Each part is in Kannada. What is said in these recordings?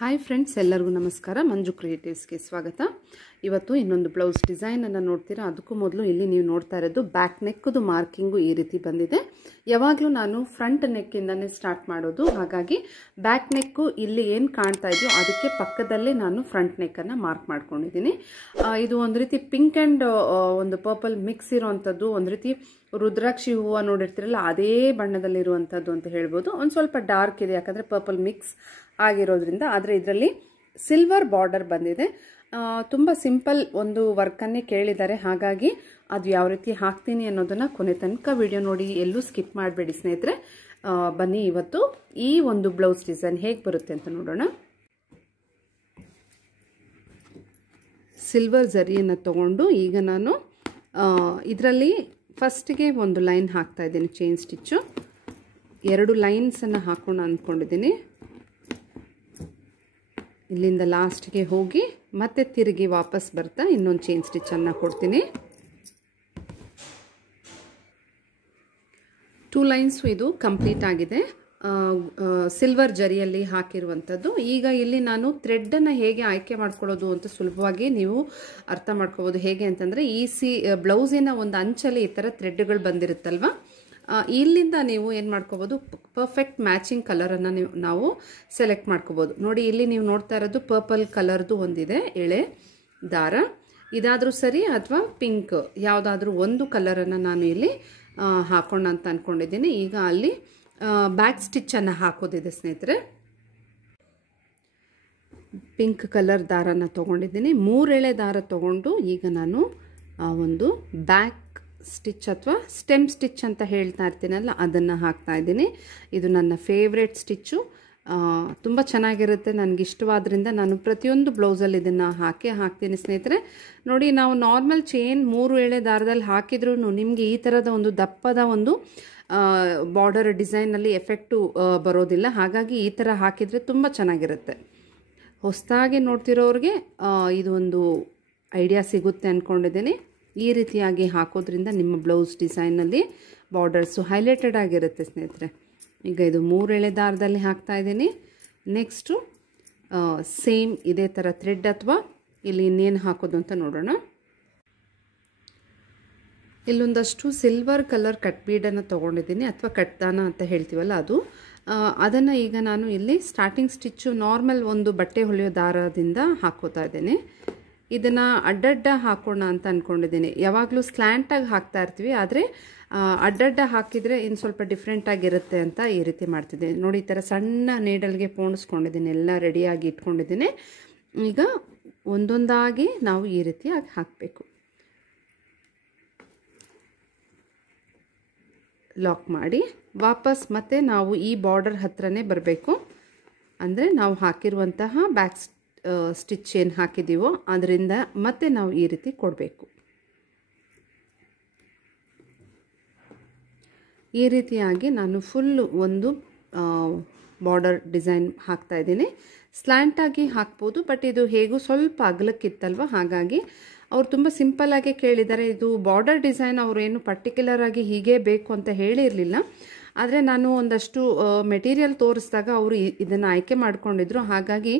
ಹಾಯ್ ಫ್ರೆಂಡ್ಸ್, ಎಲ್ಲರಿಗೂ ನಮಸ್ಕಾರ. ಮಂಜು ಕ್ರಿಯೇಟಿವ್ಸ್ಗೆ ಸ್ವಾಗತ. ಇವತ್ತು ಇನ್ನೊಂದು ಬ್ಲೌಸ್ ಡಿಸೈನ್ ಅನ್ನು ನೋಡ್ತೀರಾ. ಅದಕ್ಕೂ ಮೊದಲು ಇಲ್ಲಿ ನೀವು ನೋಡ್ತಾ ಇರೋದು ಬ್ಯಾಕ್ ನೆಕ್ದು ಮಾರ್ಕಿಂಗು ಈ ರೀತಿ ಬಂದಿದೆ. ಯಾವಾಗಲೂ ನಾನು ಫ್ರಂಟ್ ನೆಕ್ಕಿಂದನೇ ಸ್ಟಾರ್ಟ್ ಮಾಡೋದು, ಹಾಗಾಗಿ ಬ್ಯಾಕ್ ನೆಕ್ಕು ಇಲ್ಲಿ ಏನು ಕಾಣ್ತಾ ಇದೆಯೋ ಅದಕ್ಕೆ ಪಕ್ಕದಲ್ಲೇ ನಾನು ಫ್ರಂಟ್ ನೆಕ್ಕನ್ನು ಮಾರ್ಕ್ ಮಾಡ್ಕೊಂಡಿದ್ದೀನಿ. ಇದು ಒಂದು ರೀತಿ ಪಿಂಕ್ ಆ್ಯಂಡ್ ಒಂದು ಪರ್ಪಲ್ ಮಿಕ್ಸ್ ಇರೋವಂಥದ್ದು, ಒಂದು ರೀತಿ ರುದ್ರಾಕ್ಷಿ ಹೂವು ನೋಡಿರ್ತೀರಲ್ಲ ಅದೇ ಬಣ್ಣದಲ್ಲಿರುವಂಥದ್ದು ಅಂತ ಹೇಳ್ಬೋದು. ಒಂದು ಸ್ವಲ್ಪ ಡಾರ್ಕ್ ಇದೆ, ಯಾಕಂದರೆ ಪರ್ಪಲ್ ಮಿಕ್ಸ್ ಆಗಿರೋದ್ರಿಂದ. ಆದರೆ ಇದರಲ್ಲಿ ಸಿಲ್ವರ್ ಬಾರ್ಡರ್ ಬಂದಿದೆ. ತುಂಬ ಸಿಂಪಲ್ ಒಂದು ವರ್ಕನ್ನೇ ಕೇಳಿದ್ದಾರೆ, ಹಾಗಾಗಿ ಅದು ಯಾವ ರೀತಿ ಹಾಕ್ತೀನಿ ಅನ್ನೋದನ್ನು ಕೊನೆ ತನಕ ವಿಡಿಯೋ ನೋಡಿ, ಎಲ್ಲೂ ಸ್ಕಿಪ್ ಮಾಡಬೇಡಿ ಸ್ನೇಹಿತರೆ. ಬನ್ನಿ ಇವತ್ತು ಈ ಒಂದು ಬ್ಲೌಸ್ ಡಿಸೈನ್ ಹೇಗೆ ಬರುತ್ತೆ ಅಂತ ನೋಡೋಣ. ಸಿಲ್ವರ್ ಜರಿಯನ್ನು ತಗೊಂಡು ಈಗ ನಾನು ಇದರಲ್ಲಿ ಫಸ್ಟಿಗೆ ಒಂದು ಲೈನ್ ಹಾಕ್ತಾ ಇದ್ದೀನಿ, ಚೈನ್ ಸ್ಟಿಚ್ಚು. 2 ಲೈನ್ಸನ್ನು ಹಾಕೋಣ ಅಂದ್ಕೊಂಡಿದ್ದೀನಿ. ಇಲ್ಲಿಂದ ಲಾಸ್ಟ್ಗೆ ಹೋಗಿ ಮತ್ತೆ ತಿರುಗಿ ವಾಪಸ್ ಬರ್ತಾ ಇನ್ನೊಂದು ಚೈನ್ ಸ್ಟಿಚ್ಚನ್ನು ಕೊಡ್ತೀನಿ. 2 ಲೈನ್ಸು ಇದು ಕಂಪ್ಲೀಟ್ ಆಗಿದೆ. ಸಿಲ್ವರ್ ಜರಿಯಲ್ಲಿ ಹಾಕಿರುವಂಥದ್ದು. ಈಗ ಇಲ್ಲಿ ನಾನು ಥ್ರೆಡ್ಡನ್ನು ಹೇಗೆ ಆಯ್ಕೆ ಮಾಡ್ಕೊಳ್ಳೋದು ಅಂತ ಸುಲಭವಾಗಿ ನೀವು ಅರ್ಥ ಮಾಡ್ಕೋಬೋದು. ಹೇಗೆ ಅಂತಂದರೆ ಬ್ಲೌಸಿನ ಒಂದು ಅಂಚಲ್ಲಿ ಈ ಥರ ಥ್ರೆಡ್ಗಳು ಬಂದಿರುತ್ತಲ್ವ, ಇಲ್ಲಿಂದ ನೀವು ಏನು ಮಾಡ್ಕೋಬೋದು, ಪರ್ಫೆಕ್ಟ್ ಮ್ಯಾಚಿಂಗ್ ಕಲರನ್ನು ನಾವು ಸೆಲೆಕ್ಟ್ ಮಾಡ್ಕೋಬೋದು. ನೋಡಿ, ಇಲ್ಲಿ ನೀವು ನೋಡ್ತಾ ಇರೋದು ಪರ್ಪಲ್ ಕಲರ್ದು ಒಂದಿದೆ ಎಳೆ ದಾರ. ಇದಾದರೂ ಸರಿ ಅಥವಾ ಪಿಂಕ್ ಯಾವುದಾದ್ರೂ ಒಂದು ಕಲರನ್ನು ನಾನು ಇಲ್ಲಿ ಹಾಕೋಣ ಅಂತ ಅಂದ್ಕೊಂಡಿದ್ದೀನಿ. ಈಗ ಅಲ್ಲಿ ಬ್ಯಾಕ್ ಸ್ಟಿಚ್ಚನ್ನು ಹಾಕೋದಿದೆ ಸ್ನೇಹಿತರೆ. ಪಿಂಕ್ ಕಲರ್ ದಾರನ ತೊಗೊಂಡಿದ್ದೀನಿ. 3 ಎಳೆ ದಾರ ತೊಗೊಂಡು ಈಗ ನಾನು ಒಂದು ಬ್ಯಾಕ್ ಸ್ಟಿಚ್ ಅಥವಾ ಸ್ಟೆಮ್ ಸ್ಟಿಚ್ ಅಂತ ಹೇಳ್ತಾ ಇರ್ತೀನಲ್ಲ, ಅದನ್ನು ಹಾಕ್ತಾ ಇದ್ದೀನಿ. ಇದು ನನ್ನ ಫೇವ್ರೆಟ್ ಸ್ಟಿಚ್ಚು, ತುಂಬ ಚೆನ್ನಾಗಿರುತ್ತೆ, ನನಗಿಷ್ಟವಾದ್ರಿಂದ ನಾನು ಪ್ರತಿಯೊಂದು ಬ್ಲೌಸಲ್ಲಿ ಇದನ್ನು ಹಾಕ್ತೀನಿ ಸ್ನೇಹಿತರೆ. ನೋಡಿ, ನಾವು ನಾರ್ಮಲ್ ಚೈನ್ 3 ಎಳೆ ದಾರದಲ್ಲಿ ಹಾಕಿದ್ರೂ ನಿಮಗೆ ಈ ಥರದ ಒಂದು ದಪ್ಪದ ಒಂದು ಬಾರ್ಡರ್ ಡಿಸೈನಲ್ಲಿ ಎಫೆಕ್ಟು ಬರೋದಿಲ್ಲ. ಹಾಗಾಗಿ ಈ ಥರ ಹಾಕಿದರೆ ತುಂಬ ಚೆನ್ನಾಗಿರುತ್ತೆ. ಹೊಸದಾಗಿ ನೋಡ್ತಿರೋರಿಗೆ ಇದು ಒಂದು ಐಡಿಯಾ ಸಿಗುತ್ತೆ ಅಂದ್ಕೊಂಡಿದ್ದೀನಿ. ಈ ರೀತಿಯಾಗಿ ಹಾಕೋದ್ರಿಂದ ನಿಮ್ಮ ಬ್ಲೌಸ್ ಡಿಸೈನಲ್ಲಿ ಬಾರ್ಡರ್ಸು ಹೈಲೈಟೆಡ್ ಆಗಿರುತ್ತೆ ಸ್ನೇಹಿತರೆ. ಈಗ ಇದು 3 ಎಳೆ ದಾರದಲ್ಲಿ ಹಾಕ್ತಾ ಇದ್ದೀನಿ. ನೆಕ್ಸ್ಟು ಸೇಮ್ ಇದೇ ಥರ ಥ್ರೆಡ್ ಅಥವಾ ಇಲ್ಲಿ ಇನ್ನೇನು ಹಾಕೋದು ಅಂತ ನೋಡೋಣ. ಇಲ್ಲೊಂದಷ್ಟು ಸಿಲ್ವರ್ ಕಲರ್ ಕಟ್ ಬೀಡನ್ನು ತೊಗೊಂಡಿದ್ದೀನಿ, ಅಥವಾ ಕಟ್ದಾನ ಅಂತ ಹೇಳ್ತೀವಲ್ಲ ಅದು. ಅದನ್ನು ಈಗ ನಾನು ಇಲ್ಲಿ ಸ್ಟಾರ್ಟಿಂಗ್ ಸ್ಟಿಚ್ಚು ನಾರ್ಮಲ್ ಒಂದು ಬಟ್ಟೆ ಹೊಲಿಯೋ ದಾರದಿಂದ ಹಾಕೋತಾ ಇದ್ದೀನಿ. ಇದನ್ನು ಅಡ್ಡಡ್ಡ ಹಾಕೋಣ ಅಂತ ಅಂದ್ಕೊಂಡಿದ್ದೀನಿ. ಯಾವಾಗಲೂ ಸ್ಲ್ಯಾಂಟಾಗಿ ಹಾಕ್ತಾ ಇರ್ತೀವಿ, ಆದರೆ ಅಡ್ಡಡ್ಡ ಹಾಕಿದರೆ ಇನ್ನು ಸ್ವಲ್ಪ ಡಿಫ್ರೆಂಟಾಗಿರುತ್ತೆ ಅಂತ ಈ ರೀತಿ ಮಾಡ್ತಿದ್ದೀನಿ. ನೋಡಿ, ಈ ಥರ ಸಣ್ಣ ನೀಡಲ್ಗೆ ಪೋಣಿಸ್ಕೊಂಡಿದ್ದೀನಿ, ಎಲ್ಲ ರೆಡಿಯಾಗಿ ಇಟ್ಕೊಂಡಿದ್ದೀನಿ. ಈಗ ಒಂದೊಂದಾಗಿ ನಾವು ಈ ರೀತಿಯಾಗಿ ಹಾಕಬೇಕು. ಲಾಕ್ ಮಾಡಿ ವಾಪಸ್ ಮತ್ತೆ ನಾವು ಈ ಬಾರ್ಡರ್ ಹತ್ರನೇ ಬರಬೇಕು. ಅಂದರೆ ನಾವು ಹಾಕಿರುವಂತಹ ಬ್ಯಾಕ್ ಸ್ಟಿಚ್ ಏನು ಹಾಕಿದ್ದೀವೋ ಅದರಿಂದ ಮತ್ತೆ ನಾವು ಈ ರೀತಿ ಕೊಡಬೇಕು. ಈ ರೀತಿಯಾಗಿ ನಾನು ಫುಲ್ಲು ಒಂದು ಬಾರ್ಡರ್ ಡಿಸೈನ್ ಹಾಕ್ತಾ ಇದ್ದೀನಿ. ಸ್ಲ್ಯಾಂಟಾಗಿ ಹಾಕ್ಬೋದು, ಬಟ್ ಇದು ಹೇಗೂ ಸ್ವಲ್ಪ ಅಗಲಕ್ಕಿತ್ತಲ್ವ, ಹಾಗಾಗಿ ಅವ್ರು ತುಂಬ ಸಿಂಪಲ್ಲಾಗಿ ಕೇಳಿದ್ದಾರೆ. ಇದು ಬಾರ್ಡರ್ ಡಿಸೈನ್ ಅವರೇನು ಪರ್ಟಿಕ್ಯುಲರಾಗಿ ಹೀಗೆ ಬೇಕು ಅಂತ ಹೇಳಿರಲಿಲ್ಲ, ಆದರೆ ನಾನು ಒಂದಷ್ಟು ಮೆಟೀರಿಯಲ್ ತೋರಿಸಿದಾಗ ಅವರು ಇದನ್ನು ಆಯ್ಕೆ ಮಾಡ್ಕೊಂಡಿದ್ರು. ಹಾಗಾಗಿ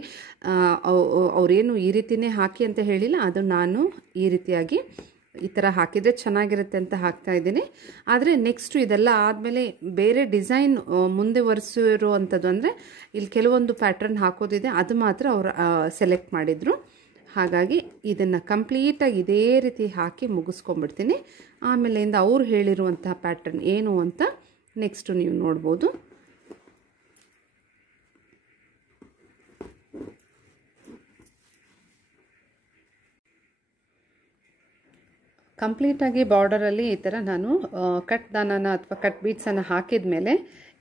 ಅವರೇನು ಈ ರೀತಿಯೇ ಹಾಕಿ ಅಂತ ಹೇಳಿಲ್ಲ, ಅದು ನಾನು ಈ ರೀತಿಯಾಗಿ ಈ ಥರ ಹಾಕಿದರೆ ಚೆನ್ನಾಗಿರುತ್ತೆ ಅಂತ ಹಾಕ್ತಾ ಇದ್ದೀನಿ. ಆದರೆ ನೆಕ್ಸ್ಟು ಇದೆಲ್ಲ ಆದಮೇಲೆ ಬೇರೆ ಡಿಸೈನ್ ಮುಂದೆ ಒರೆಸಿರುವಂಥದ್ದು, ಅಂದರೆ ಇಲ್ಲಿ ಕೆಲವೊಂದು ಪ್ಯಾಟ್ರನ್ ಹಾಕೋದಿದೆ, ಅದು ಮಾತ್ರ ಅವರು ಸೆಲೆಕ್ಟ್ ಮಾಡಿದರು. ಹಾಗಾಗಿ ಇದನ್ನು ಕಂಪ್ಲೀಟಾಗಿ ಇದೇ ರೀತಿ ಹಾಕಿ ಮುಗಿಸ್ಕೊಂಡ್ಬಿಡ್ತೀನಿ. ಆಮೇಲೆಯಿಂದ ಅವ್ರು ಹೇಳಿರುವಂತಹ ಪ್ಯಾಟ್ರನ್ ಏನು ಅಂತ ನೆಕ್ಸ್ಟು ನೀವು ನೋಡ್ಬೋದು. ಕಂಪ್ಲೀಟಾಗಿ ಬಾರ್ಡರಲ್ಲಿ ಈ ಥರ ನಾನು ಕಟ್ ದಾನನ ಅಥವಾ ಕಟ್ ಬೀಡ್ಸನ್ನು ಹಾಕಿದ ಮೇಲೆ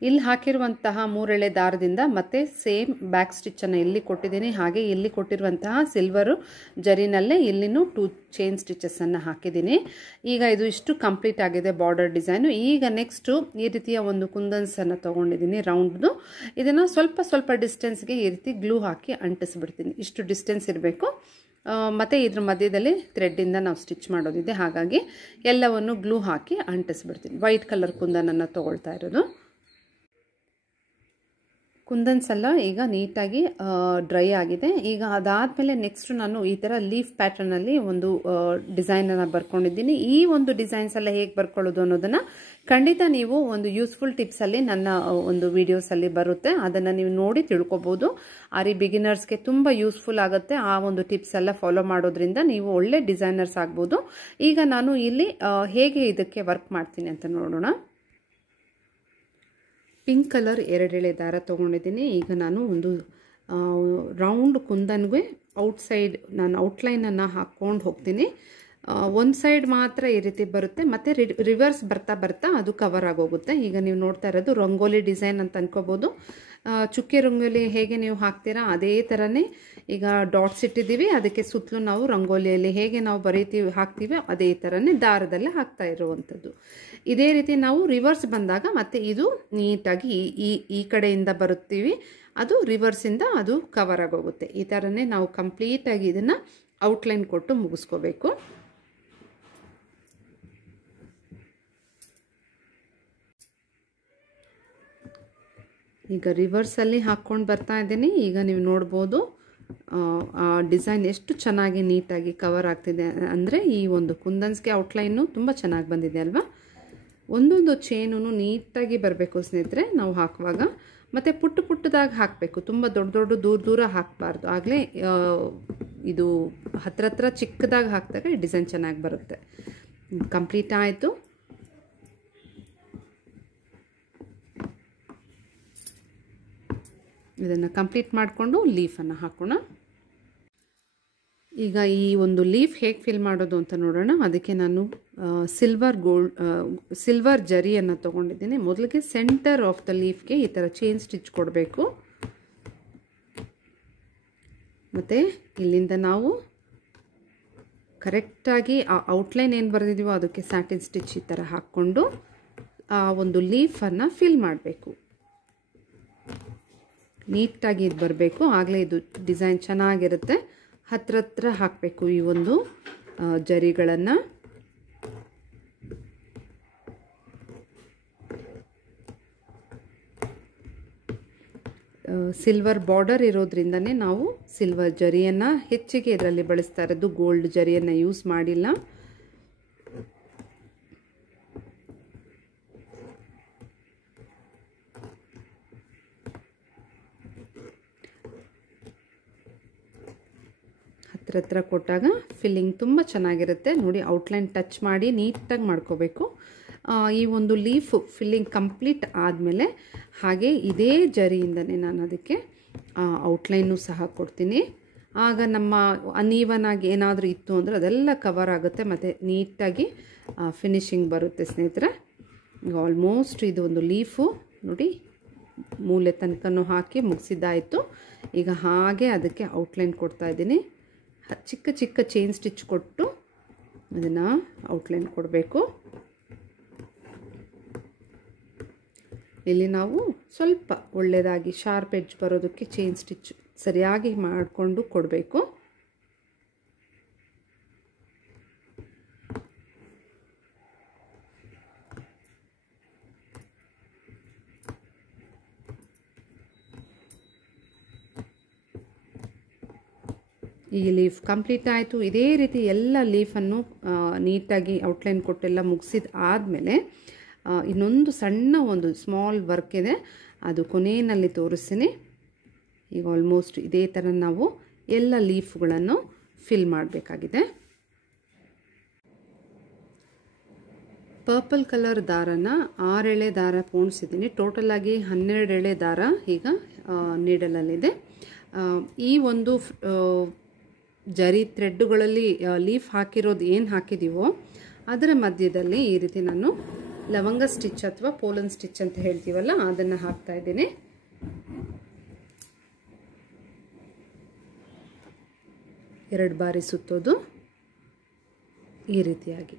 ಇಲ್ಲಿ ಹಾಕಿರುವಂತಹ 3 ಎಳೆ ದಾರದಿಂದ ಮತ್ತೆ ಸೇಮ್ ಬ್ಯಾಕ್ ಸ್ಟಿಚ್ಚನ್ನು ಇಲ್ಲಿ ಕೊಟ್ಟಿದ್ದೀನಿ. ಹಾಗೆ ಇಲ್ಲಿ ಕೊಟ್ಟಿರುವಂತಹ ಸಿಲ್ವರು ಜರಿನಲ್ಲೇ ಇಲ್ಲಿನೂ 2 ಚೈನ್ ಸ್ಟಿಚಸ್ಸನ್ನು ಹಾಕಿದ್ದೀನಿ. ಈಗ ಇದು ಇಷ್ಟು ಕಂಪ್ಲೀಟ್ ಆಗಿದೆ ಬಾರ್ಡರ್ ಡಿಸೈನು. ಈಗ ನೆಕ್ಸ್ಟು ಈ ರೀತಿಯ ಒಂದು ಕುಂದನ್ಸನ್ನು ತೊಗೊಂಡಿದ್ದೀನಿ ರೌಂಡ್ದು. ಇದನ್ನು ಸ್ವಲ್ಪ ಡಿಸ್ಟೆನ್ಸ್ಗೆ ಈ ರೀತಿ ಗ್ಲೂ ಹಾಕಿ ಅಂಟಿಸ್ಬಿಡ್ತೀನಿ. ಇಷ್ಟು ಡಿಸ್ಟೆನ್ಸ್ ಇರಬೇಕು. ಮತ್ತು ಇದ್ರ ಮಧ್ಯದಲ್ಲಿ ಥ್ರೆಡ್ಡಿಂದ ನಾವು ಸ್ಟಿಚ್ ಮಾಡೋದಿದೆ, ಹಾಗಾಗಿ ಎಲ್ಲವನ್ನು ಗ್ಲೂ ಹಾಕಿ ಅಂಟಿಸ್ಬಿಡ್ತೀನಿ. ವೈಟ್ ಕಲರ್ ಕುಂದನನ್ನು ತೊಗೊಳ್ತಾ ಇರೋದು. ಕುಂದನ್ಸ್ ಎಲ್ಲ ಈಗ ನೀಟಾಗಿ ಡ್ರೈ ಆಗಿದೆ. ಈಗ ಅದಾದಮೇಲೆ ನೆಕ್ಸ್ಟ್ ನಾನು ಈ ಥರ ಲೀಫ್ ಪ್ಯಾಟರ್ನಲ್ಲಿ ಒಂದು ಡಿಸೈನನ್ನು ಬರ್ಕೊಂಡಿದ್ದೀನಿ. ಈ ಒಂದು ಡಿಸೈನ್ಸ್ ಎಲ್ಲ ಹೇಗೆ ಬರ್ಕೊಳ್ಳೋದು ಅನ್ನೋದನ್ನು ಖಂಡಿತ ನೀವು ಒಂದು ಯೂಸ್ಫುಲ್ ಟಿಪ್ಸಲ್ಲಿ ನನ್ನ ಒಂದು ವಿಡಿಯೋಸಲ್ಲಿ ಬರುತ್ತೆ, ಅದನ್ನು ನೀವು ನೋಡಿ ತಿಳ್ಕೊಬೋದು. ಆರಿ ಬಿಗಿನರ್ಸ್ಗೆ ತುಂಬ ಯೂಸ್ಫುಲ್ ಆಗುತ್ತೆ. ಆ ಒಂದು ಟಿಪ್ಸ್ ಎಲ್ಲ ಫಾಲೋ ಮಾಡೋದ್ರಿಂದ ನೀವು ಒಳ್ಳೆ ಡಿಸೈನರ್ಸ್ ಆಗ್ಬೋದು. ಈಗ ನಾನು ಇಲ್ಲಿ ಹೇಗೆ ಇದಕ್ಕೆ ವರ್ಕ್ ಮಾಡ್ತೀನಿ ಅಂತ ನೋಡೋಣ. ಪಿಂಕ್ ಕಲರ್ 2 ಎಳೆ ದಾರ ತೊಗೊಂಡಿದ್ದೀನಿ. ಈಗ ನಾನು ಒಂದು ರೌಂಡ್ ಕುಂದನ್ಗೆ ಔಟ್ಸೈಡ್ ನಾನು ಔಟ್ಲೈನನ್ನು ಹಾಕ್ಕೊಂಡು ಹೋಗ್ತೀನಿ. ಒಂದು ಸೈಡ್ ಮಾತ್ರ ಈ ರೀತಿ ಬರುತ್ತೆ, ಮತ್ತು ರಿವರ್ಸ್ ಬರ್ತಾ ಬರ್ತಾ ಅದು ಕವರ್ ಆಗೋಗುತ್ತೆ. ಈಗ ನೀವು ನೋಡ್ತಾ ಇರೋದು ರಂಗೋಲಿ ಡಿಸೈನ್ ಅಂತ ಅನ್ಕೋಬೋದು. ಚುಕ್ಕೆ ರಂಗೋಲಿ ಹೇಗೆ ನೀವು ಹಾಕ್ತೀರಾ ಅದೇ ಥರನೇ ಈಗ ಡಾಟ್ಸ್ ಇಟ್ಟಿದ್ದೀವಿ, ಅದಕ್ಕೆ ಸುತ್ತಲೂ ನಾವು ರಂಗೋಲಿಯಲ್ಲಿ ಹೇಗೆ ನಾವು ಹಾಕ್ತೀವಿ ಅದೇ ಥರನೇ ದಾರದಲ್ಲೇ ಹಾಕ್ತಾ ಇರುವಂಥದ್ದು. ಇದೇ ರೀತಿ ನಾವು ರಿವರ್ಸ್ ಬಂದಾಗ ಮತ್ತೆ ಇದು ನೀಟಾಗಿ ಈ ಕಡೆಯಿಂದ ಬರುತ್ತೀವಿ, ಅದು ರಿವರ್ಸಿಂದ ಅದು ಕವರ್ ಆಗೋಗುತ್ತೆ. ಈ ಥರನೇ ನಾವು ಕಂಪ್ಲೀಟಾಗಿ ಇದನ್ನು ಔಟ್ಲೈನ್ ಕೊಟ್ಟು ಮುಗಿಸ್ಕೋಬೇಕು. ಈಗ ರಿವರ್ಸಲ್ಲಿ ಹಾಕ್ಕೊಂಡು ಬರ್ತಾ ಇದ್ದೀನಿ. ಈಗ ನೀವು ನೋಡ್ಬೋದು ಆ ಡಿಸೈನ್ ಎಷ್ಟು ಚೆನ್ನಾಗಿ ನೀಟಾಗಿ ಕವರ್ ಆಗ್ತಿದೆ ಅಂದರೆ ಈ ಒಂದು ಕುಂದನ್ಸ್ಗೆ ಔಟ್ಲೈನು ತುಂಬ ಚೆನ್ನಾಗಿ ಬಂದಿದೆ ಅಲ್ವಾ. ಒಂದೊಂದು ಚೇನು ನೀಟಾಗಿ ಬರಬೇಕು ಸ್ನೇಹಿತರೆ ನಾವು ಹಾಕುವಾಗ. ಮತ್ತು ಪುಟ್ಟದಾಗಿ ಹಾಕಬೇಕು, ತುಂಬ ದೂರ ಹಾಕಬಾರ್ದು. ಆಗಲೇ ಇದು ಹತ್ರ ಚಿಕ್ಕದಾಗಿ ಹಾಕಿದಾಗ ಡಿಸೈನ್ ಚೆನ್ನಾಗಿ ಬರುತ್ತೆ. ಕಂಪ್ಲೀಟ್ ಆಯಿತು. ಇದನ್ನು ಕಂಪ್ಲೀಟ್ ಮಾಡಿಕೊಂಡು ಲೀಫನ್ನು ಹಾಕೋಣ. ಈಗ ಈ ಒಂದು ಲೀಫ್ ಹೇಗೆ ಫಿಲ್ ಮಾಡೋದು ಅಂತ ನೋಡೋಣ. ಅದಕ್ಕೆ ನಾನು ಸಿಲ್ವರ್ ಜರಿಯನ್ನು ತೊಗೊಂಡಿದ್ದೀನಿ. ಮೊದಲಿಗೆ ಸೆಂಟರ್ ಆಫ್ ದ ಲೀಫ್ಗೆ ಈ ಥರ ಚೈನ್ ಸ್ಟಿಚ್ ಕೊಡಬೇಕು. ಮತ್ತು ಇಲ್ಲಿಂದ ನಾವು ಕರೆಕ್ಟಾಗಿ ಆ ಔಟ್ಲೈನ್ ಏನು ಬರೆದಿದ್ದೀವೋ ಅದಕ್ಕೆ ಸ್ಯಾಟಿನ್ ಸ್ಟಿಚ್ ಈ ಥರ ಹಾಕ್ಕೊಂಡು ಆ ಒಂದು ಲೀಫನ್ನು ಫಿಲ್ ಮಾಡಬೇಕು. ನೀಟಾಗಿ ಇದು ಬರಬೇಕು, ಆಗಲೇ ಇದು ಡಿಸೈನ್ ಚೆನ್ನಾಗಿರುತ್ತೆ. ಹತ್ರ ಹಾಕಬೇಕು ಈ ಒಂದು ಜರಿಗಳನ್ನು. ಸಿಲ್ವರ್ ಬಾರ್ಡರ್ ಇರೋದ್ರಿಂದನೇ ನಾವು ಸಿಲ್ವರ್ ಜರಿಯನ್ನು ಹೆಚ್ಚಿಗೆ ಇದರಲ್ಲಿ ಬಳಸ್ತಾ ಇರೋದು, ಗೋಲ್ಡ್ ಜರಿಯನ್ನು ಯೂಸ್ ಮಾಡಿಲ್ಲ. ಹತ್ರ ಕೊಟ್ಟಾಗ ಫಿಲ್ಲಿಂಗ್ ತುಂಬ ಚೆನ್ನಾಗಿರುತ್ತೆ. ನೋಡಿ ಔಟ್ಲೈನ್ ಟಚ್ ಮಾಡಿ ನೀಟಾಗಿ ಮಾಡ್ಕೋಬೇಕು. ಈ ಒಂದು ಲೀಫ್ ಫಿಲ್ಲಿಂಗ್ ಕಂಪ್ಲೀಟ್ ಆದಮೇಲೆ ಹಾಗೆ ಇದೇ ಜರಿಯಿಂದನೇ ನಾನು ಅದಕ್ಕೆ ಔಟ್ಲೈನು ಸಹ ಕೊಡ್ತೀನಿ. ಆಗ ನಮ್ಮ ಅನ್ಈವನ್ ಆಗಿ ಏನಾದರೂ ಇತ್ತು ಅಂದರೆ ಅದೆಲ್ಲ ಕವರ್ ಆಗುತ್ತೆ ಮತ್ತು ನೀಟಾಗಿ ಫಿನಿಶಿಂಗ್ ಬರುತ್ತೆ ಸ್ನೇಹಿತರೆ. ಈಗ ಆಲ್ಮೋಸ್ಟ್ ಇದು ಒಂದು ಲೀಫು ನೋಡಿ ಮೂಲೆ ತನಕನೂ ಹಾಕಿ ಮುಗಿಸಿದ್ದಾಯಿತು. ಈಗ ಹಾಗೆ ಅದಕ್ಕೆ ಔಟ್ಲೈನ್ ಕೊಡ್ತಾ ಇದ್ದೀನಿ. ಚಿಕ್ಕ ಚೈನ್ ಸ್ಟಿಚ್ ಕೊಟ್ಟು ಅದನ್ನು ಔಟ್ಲೈನ್ ಕೊಡಬೇಕು. ಇಲ್ಲಿ ನಾವು ಸ್ವಲ್ಪ ಒಳ್ಳೆಯದಾಗಿ ಶಾರ್ಪ್ ಎಡ್ಜ್ ಬರೋದಕ್ಕೆ ಚೈನ್ ಸ್ಟಿಚ್ ಸರಿಯಾಗಿ ಮಾಡಿಕೊಂಡು ಕೊಡಬೇಕು. ಈ ಲೀಫ್ ಕಂಪ್ಲೀಟ್ ಆಯಿತು. ಇದೇ ರೀತಿ ಎಲ್ಲ ಲೀಫನ್ನು ನೀಟಾಗಿ ಔಟ್ಲೈನ್ ಕೊಟ್ಟೆಲ್ಲ ಮುಗಿಸಿದ ಆದಮೇಲೆ ಇನ್ನೊಂದು ಸಣ್ಣ ಒಂದು ಸ್ಮಾಲ್ ವರ್ಕ್ ಇದೆ, ಅದು ಕೊನೆಯಲ್ಲಿ ತೋರಿಸ್ತೀನಿ. ಈಗ ಆಲ್ಮೋಸ್ಟ್ ಇದೇ ಥರ ನಾವು ಎಲ್ಲ ಲೀಫ್ಗಳನ್ನು ಫಿಲ್ ಮಾಡಬೇಕಾಗಿದೆ. ಪರ್ಪಲ್ ಕಲರ್ ದಾರನ 6 ಎಳೆ ದಾರ ಪೋಣಿಸಿದ್ದೀನಿ. ಟೋಟಲಾಗಿ 12 ಎಳೆ ದಾರ ಈಗ ನೀಡಲಲ್ಲಿದೆ. ಈ ಒಂದು ಜರಿ ಥ್ರೆಡ್ಡುಗಳಲ್ಲಿ ಲೀಫ್ ಹಾಕಿರೋದು ಏನು ಹಾಕಿದ್ದೀವೋ ಅದರ ಮಧ್ಯದಲ್ಲಿ ಈ ರೀತಿ ನಾನು ಲವಂಗ ಸ್ಟಿಚ್ ಅಥವಾ ಪೋಲನ್ ಸ್ಟಿಚ್ ಅಂತ ಹೇಳ್ತೀವಲ್ಲ ಅದನ್ನು ಹಾಕ್ತಾ ಇದ್ದೀನಿ. ಎರಡು ಬಾರಿ ಸುತ್ತೋದು ಈ ರೀತಿಯಾಗಿ.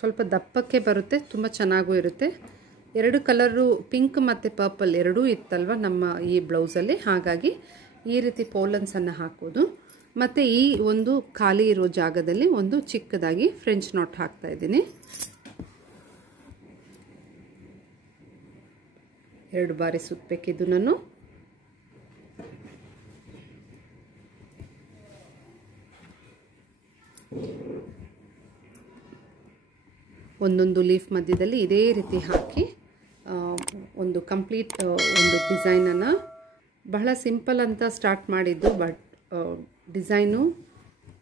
ಸ್ವಲ್ಪ ದಪ್ಪಕ್ಕೆ ಬರುತ್ತೆ, ತುಂಬ ಚೆನ್ನಾಗೂ ಇರುತ್ತೆ. 2 ಕಲರು ಪಿಂಕ್ ಮತ್ತು ಪರ್ಪಲ್ ಎರಡೂ ಇತ್ತಲ್ವ ನಮ್ಮ ಈ ಬ್ಲೌಸಲ್ಲಿ, ಹಾಗಾಗಿ ಈ ರೀತಿ ಪೋಲನ್ಸನ್ನು ಹಾಕೋದು. ಮತ್ತು ಈ ಒಂದು ಖಾಲಿ ಇರೋ ಜಾಗದಲ್ಲಿ ಒಂದು ಚಿಕ್ಕದಾಗಿ ಫ್ರೆಂಚ್ ನಾಟ್ ಹಾಕ್ತಾ ಇದ್ದೀನಿ. 2 ಬಾರಿ ಸುತ್ತಬೇಕಿದ್ದು ನಾನು. ಒಂದೊಂದು ಲೀಫ್ ಮಧ್ಯದಲ್ಲಿ ಇದೇ ರೀತಿ ಹಾಕಿ ಒಂದು ಕಂಪ್ಲೀಟ್ ಒಂದು ಡಿಸೈನನ್ನು, ಬಹಳ ಸಿಂಪಲ್ ಅಂತ ಸ್ಟಾರ್ಟ್ ಮಾಡಿದ್ದು, ಬಟ್ ಡಿಸೈನು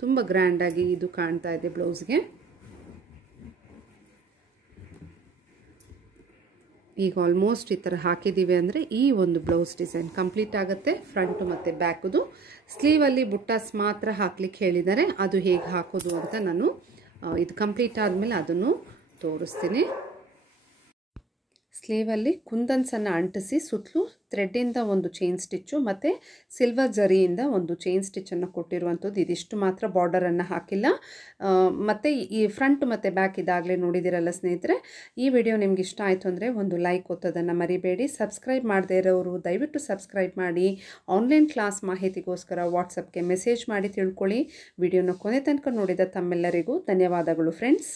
ತುಂಬ ಗ್ರ್ಯಾಂಡಾಗಿ ಇದು ಕಾಣ್ತಾ ಇದೆ ಬ್ಲೌಸ್ಗೆ. ಈಗ ಆಲ್ಮೋಸ್ಟ್ ಈ ಥರ ಹಾಕಿದ್ದೀವಿ ಅಂದರೆ ಈ ಒಂದು ಬ್ಲೌಸ್ ಡಿಸೈನ್ ಕಂಪ್ಲೀಟ್ ಆಗುತ್ತೆ. ಫ್ರಂಟು ಮತ್ತು ಬ್ಯಾಕುದು. ಸ್ಲೀವಲ್ಲಿ ಬುಟ್ಟಾಸ್ ಮಾತ್ರ ಹಾಕ್ಲಿಕ್ಕೆ ಹೇಳಿದ್ದಾರೆ, ಅದು ಹೇಗೆ ಹಾಕೋದು ಅಂತ ನಾನು ಇದು ಕಂಪ್ಲೀಟ್ ಆದಮೇಲೆ ಅದನ್ನು ತೋರಿಸ್ತೀನಿ. ಸ್ಲೀವಲ್ಲಿ ಕುಂದನ್ಸನ್ನು ಅಂಟಿಸಿ ಸುತ್ತಲೂ ಥ್ರೆಡ್ಡಿಂದ ಒಂದು ಚೈನ್ ಸ್ಟಿಚ್ಚು ಮತ್ತು ಸಿಲ್ವರ್ ಜರಿಯಿಂದ ಒಂದು ಚೈನ್ ಸ್ಟಿಚ್ಚನ್ನು ಕೊಟ್ಟಿರುವಂಥದ್ದು. ಇದಿಷ್ಟು ಮಾತ್ರ, ಬಾರ್ಡರನ್ನು ಹಾಕಿಲ್ಲ. ಮತ್ತು ಈ ಫ್ರಂಟ್ ಮತ್ತು ಬ್ಯಾಕ್ ಇದಾಗಲೇ ನೋಡಿದಿರಲ್ಲ ಸ್ನೇಹಿತರೆ. ಈ ವಿಡಿಯೋ ನಿಮ್ಗೆ ಇಷ್ಟ ಆಯಿತು ಅಂದರೆ ಒಂದು ಲೈಕ್ ಒತ್ತೋದನ್ನು ಮರಿಬೇಡಿ. ಸಬ್ಸ್ಕ್ರೈಬ್ ಮಾಡದೇ ಇರೋರು ದಯವಿಟ್ಟು ಸಬ್ಸ್ಕ್ರೈಬ್ ಮಾಡಿ. ಆನ್ಲೈನ್ ಕ್ಲಾಸ್ ಮಾಹಿತಿಗೋಸ್ಕರ ವಾಟ್ಸಪ್ಗೆ ಮೆಸೇಜ್ ಮಾಡಿ ತಿಳ್ಕೊಳ್ಳಿ. ವಿಡಿಯೋನ ಕೊನೆ ತನಕ ನೋಡಿದ ತಮ್ಮೆಲ್ಲರಿಗೂ ಧನ್ಯವಾದಗಳು ಫ್ರೆಂಡ್ಸ್.